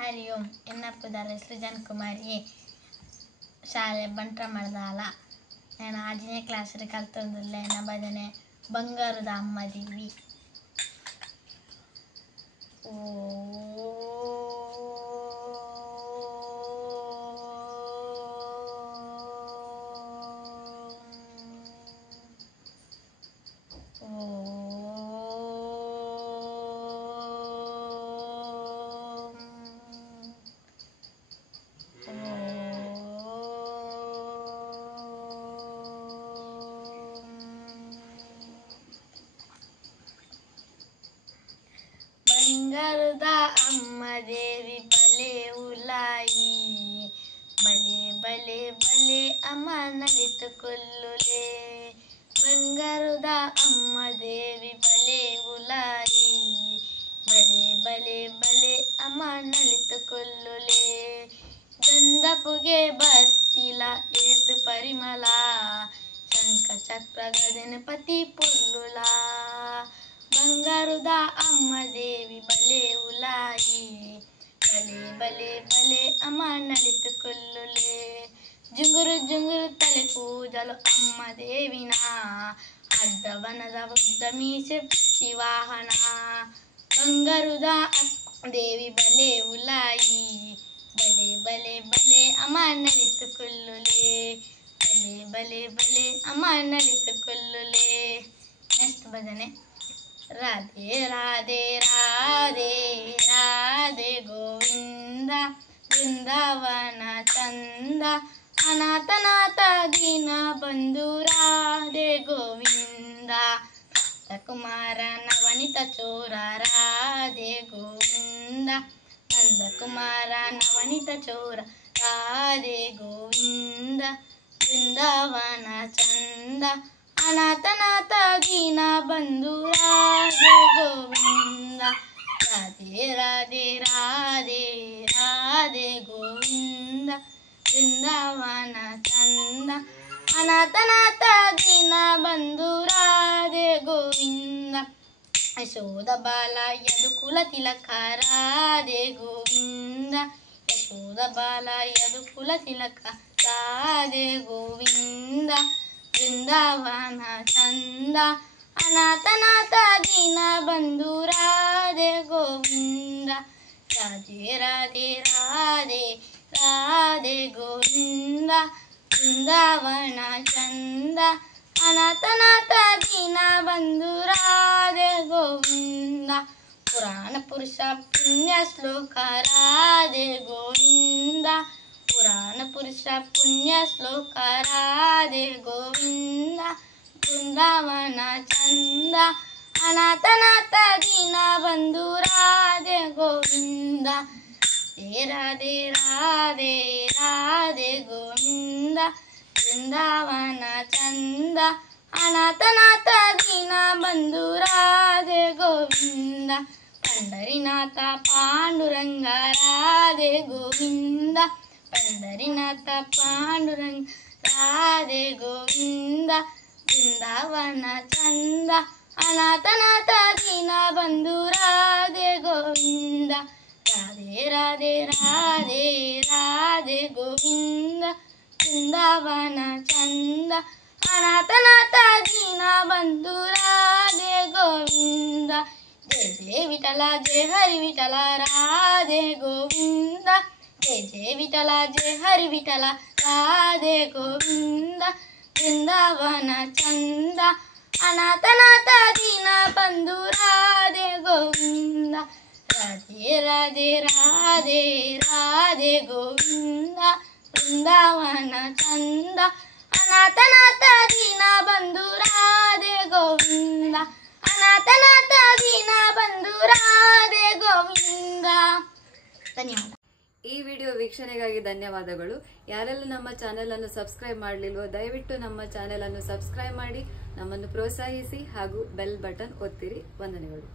ಹರಿ ಓಂ. ಎನ್ನಪ್ಪದಾರ ಸೃಜನ್ ಕುಮಾರಿ ಶಾಲೆ ಬಂಟ್ರ ಮಾಡ್ದಾಲ. ನಾನು 6ನೇ ಕ್ಲಾಸ್ ಕಲ್ತಂದಿಲ್ಲ ಎನ್ನ ಭಜನೆ ಬಂಗಾರದ ಅಮ್ಮ ದೇವಿ. ಓ ಬಂಗಾರದ ಅಮ್ಮ ದೇವಿ ಬಲೆ ಉಲಾಯಿ, ಬಲೆ ಬಲೆ ಬಲೆ ಅಮ್ಮ ನಲಿತು ಕೊಲ್ಲುಲೆ. ಬಂಗಾರದ ಅಮ್ಮ ದೇವಿ ಬಲೆ ಉಲಾಯಿ, ಬಲೆ ಬಲೆ ಬಲೆ ಅಮ್ಮ ನಲಿತು ಕೊಲ್ಲುಲೆ. ಗಂಧಪುಗೆ ಬತ್ತಿಲ ಏತು ಪರಿಮಳ, ಶಂಖ ಚಕ್ರ ಗಗನಪತಿ ಪೊಲ್ಲುಲ. ಬಂಗಾರದ ಅಮ್ಮ ದೇವಿ ಬಲೆ ಉಲಾಯಿ, ಬಲೆ ಬಲೆ ಬಲೆ ಅಮ್ಮ ನಲಿತು ಕೊಲ್ಲುಲೆ. ಜುಂಗುರು ಜುಂಗುರು ತಲೆ ಕೂದಲು ಅಮ್ಮ ದೇವಿನ, ಅಡ್ಡವನದ ಉದ್ದ ಮೀಸೆ ವಾಹನ. ಬಂಗಾರದ ದೇವಿ ಬಲೆ ಉಲಾಯಿ, ಬಲೆ ಬಲೆ ಬಲೆ ಅಮ್ಮ ನಲಿತು ಕೊಲ್ಲುಲೆ. ಬಲೆ ಬಲೆ ಬಲೆ ಅಮ್ಮ ನಲಿತು ಕೊಲ್ಲುಲೆ. ನೆಕ್ಸ್ಟ್ ಭಜನೆ. ರಾಧೆ ರಾಧೆ ರಾಧೆ ರಾಧೆ ಗೋವಿಂದ, ಬೃಂದಾವನ ಚಂದ, ಅನಾಥನಾಥ ದೀನ ಬಂಧು ರಾಧೆ ಗೋವಿಂದ. ಕುಮಾರ ನವನಿತ ಚೋರ ರಾಧೆ ಗೋವಿಂದ, ನಂದಕುಮಾರ ನವನಿತ ಚೋರ ರಾಧೆ ಗೋವಿಂದ. ಬೃಂದಾವನ ಚಂದ, ಅನಾಥನಾಥ ದೀನ ಬಂಧು ರಾಧೆ ಗೋವಿಂದ. ರಾಧೆ ರಾಧೆ ರಾಧೆ ರಾಧೆ ಗೋವಿಂದ, ಬೃಂದಾವನ ಚಂದ, ಅನಾಥನಾಥ ದೀನ ಬಂಧು ರಾಧೆ ಗೋವಿಂದ. ಯಶೋದ ಬಾಲ ಯದುಕುಲ ತಿಲಕ ರಾಧೆ ಗೋವಿಂದ, ಯಶೋದ ಬಾಲ ಯದುಕುಲ ತಿಲಕ ರಾಧೆ ಗೋವಿಂದ. ಬೃಂದಾವನ ಚಂದ, ಅನಾಥನಾಥ ದೀನ ಬಂಧು ರಾಧೆ ಗೋವಿಂದ. ರಾಧೆ ರಾಧೆ ರಾಧೆ ರಾಧೆ ಗೋವಿಂದ, ಬೃಂದಾವನ ಚಂದ, ಅನಾಥನಾಥ ದೀನ ಬಂಧು ರಾಧೆ ಗೋವಿಂದ. ಪುರಾಣ ಪುರುಷ ಪುಣ್ಯ ಶ್ಲೋಕ ರಾಧೆ ಗೋವಿಂದ, ಪುರಾಣ ಪುರುಷ ಪುಣ್ಯ ಶ್ಲೋಕ ರಾಧೆ ಗೋವಿಂದ. ಬೃಂದಾವನ ಚಂದ, ಅನಾಥನಾಥ ದೀನ ಬಂಧು ರಾಧೆ ಗೋವಿಂದ. ರಾಧೆ ರಾಧೆ ರಾಧೆ ಗೋವಿಂದ, ಬೃಂದಾವನ ಚಂದ, ಅನಾಥನಾಥ ದೀನ ಬಂಧು ರಾಧೆ ಗೋವಿಂದ. ಪಂಡರಿನಾಥ ಪಾಂಡುರಂಗ ರಾಧೆ ಗೋವಿಂದ, ಪಂಡರಿನಾಥ ಪಾಂಡುರಂಗ ರಾಧೆ ಗೋವಿಂದ. ಬೃಂದಾವನ ಚಂದ, ಅನಾಥನಾಥ ದೀನ ಬಂಧು ರಾಧೆ ಗೋವಿಂದ. ರಾಧೆ ರಾಧೆ ರಾಧೆ ರಾಧೆ ಗೋವಿಂದ, ಬೃಂದಾವನ ಚಂದ, ಅನಾಥನಾಥ ದೀನ ಬಂಧು ರಾಧೆ ಗೋವಿಂದ. ಜಯ ಜಯ ವಿಠಲ ಜಯ ಹರಿ ವಿಠಲ ರಾಧೆ ಗೋವಿಂದ, ಜಯ ಜಯ ವಿಠಲ ಜಯ ಹರಿ ವಿಠಲ ರಾಧೆ ಗೋವಿಂದ. ಬೃಂದಾವನ ಚಂದ, ಅನಾಥನಾಥ ದೀನ ಬಂಧು ರಾಧೆ ಗೋವಿಂದ. ರಾಧೆ ರಾಧೆ ರಾಧೆ ರಾಧೆ ಗೋವಿಂದ, ಬೃಂದಾವನ ಚಂದ, ಅನಾಥನಾಥ ದೀನ ಬಂಧು ರಾಧೆ ಗೋವಿಂದ. ಅನಾಥನಾಥ ದೀನ ಬಂಧು ರಾಧೆ ಗೋವಿಂದ. ಧನ್ಯವಾದ. ಈ ವಿಡಿಯೋ ವೀಕ್ಷಣೆಗಾಗಿ ಧನ್ಯವಾದಗಳು. ಯಾರೆಲ್ಲ ನಮ್ಮ ಚಾನೆಲ್ ಅನ್ನು ಸಬ್ಸ್ಕ್ರೈಬ್ ಮಾಡಲಿಲ್ವೋ ದಯವಿಟ್ಟು ನಮ್ಮ ಚಾನೆಲ್ ಅನ್ನು ಸಬ್ಸ್ಕ್ರೈಬ್ ಮಾಡಿ ನಮ್ಮನ್ನು ಪ್ರೋತ್ಸಾಹಿಸಿ ಹಾಗೂ ಬೆಲ್ ಬಟನ್ ಒತ್ತಿರಿ. ವಂದನೆಗಳು.